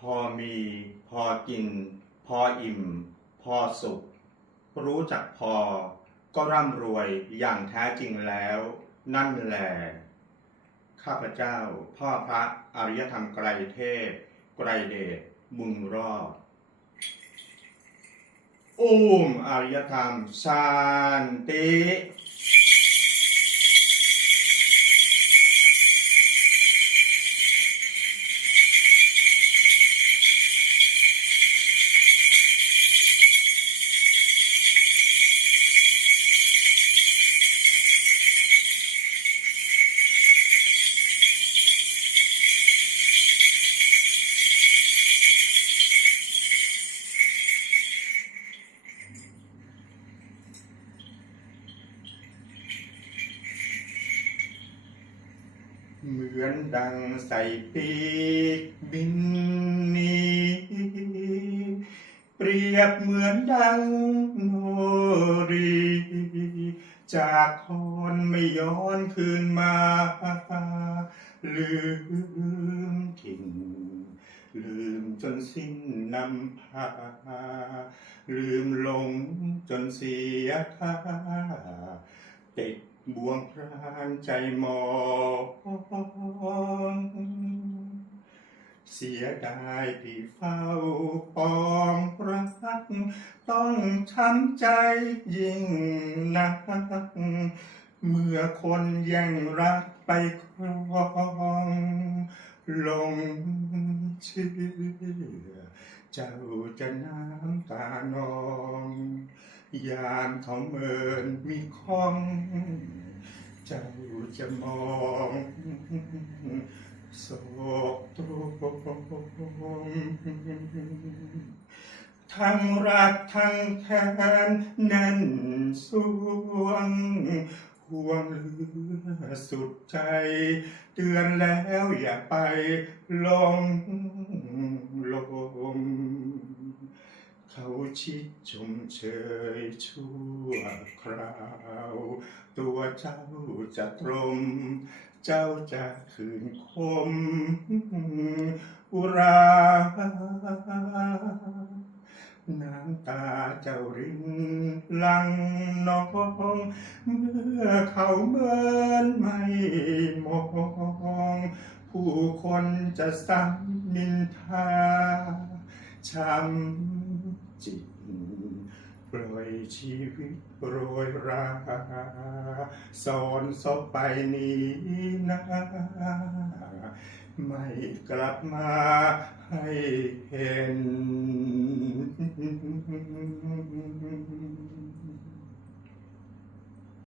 พอมี พอกิน พออิ่ม พอสุข รู้จักพอ ก็ร่ำรวยอย่างแท้จริงแล้ว นั่นแหละข้าพเจ้า พ่อพระอริยธรรมไกรเทพ ไกรเดชบุญรอดอุ้มอริยธรรมชานติ เหมือนดังใส่ปีกบินนีเปรียบเหมือนดังโนรี จากคอนไม่ย้อนคืนมา ลืมทิ้งลืมจนสิ้นนำพา ลืมหลงจนเสียค่า วงพรานใจมองเสียดายที่เฝ้าปองรัก ต้องช้ำใจยิ่งนัก เมื่อคนแย่งรักไปครองลงเชื่อ เจ้าจะน้ำตานอง ยามเขาเมินมีคอง เจ้าจะมองโศกตรงทั้งรักทั้งแค้นแน่นสวงห่วงเหลือสุดใจ เตือนแล้วอย่าไปหลง ชิดชมเชยชั่วคราว ตัวเจ้าจะตรม เจ้าจะคืนคม อุรา น้ำตาเจ้ารินลังน้อง เมื่อเขาเมินไม่มองผู้คนจะซ้ำนินทาช้ำ จิตปล่อยชีวิตโรยราสอนศพไปนี้นะ ไม่กลับมาให้เห็น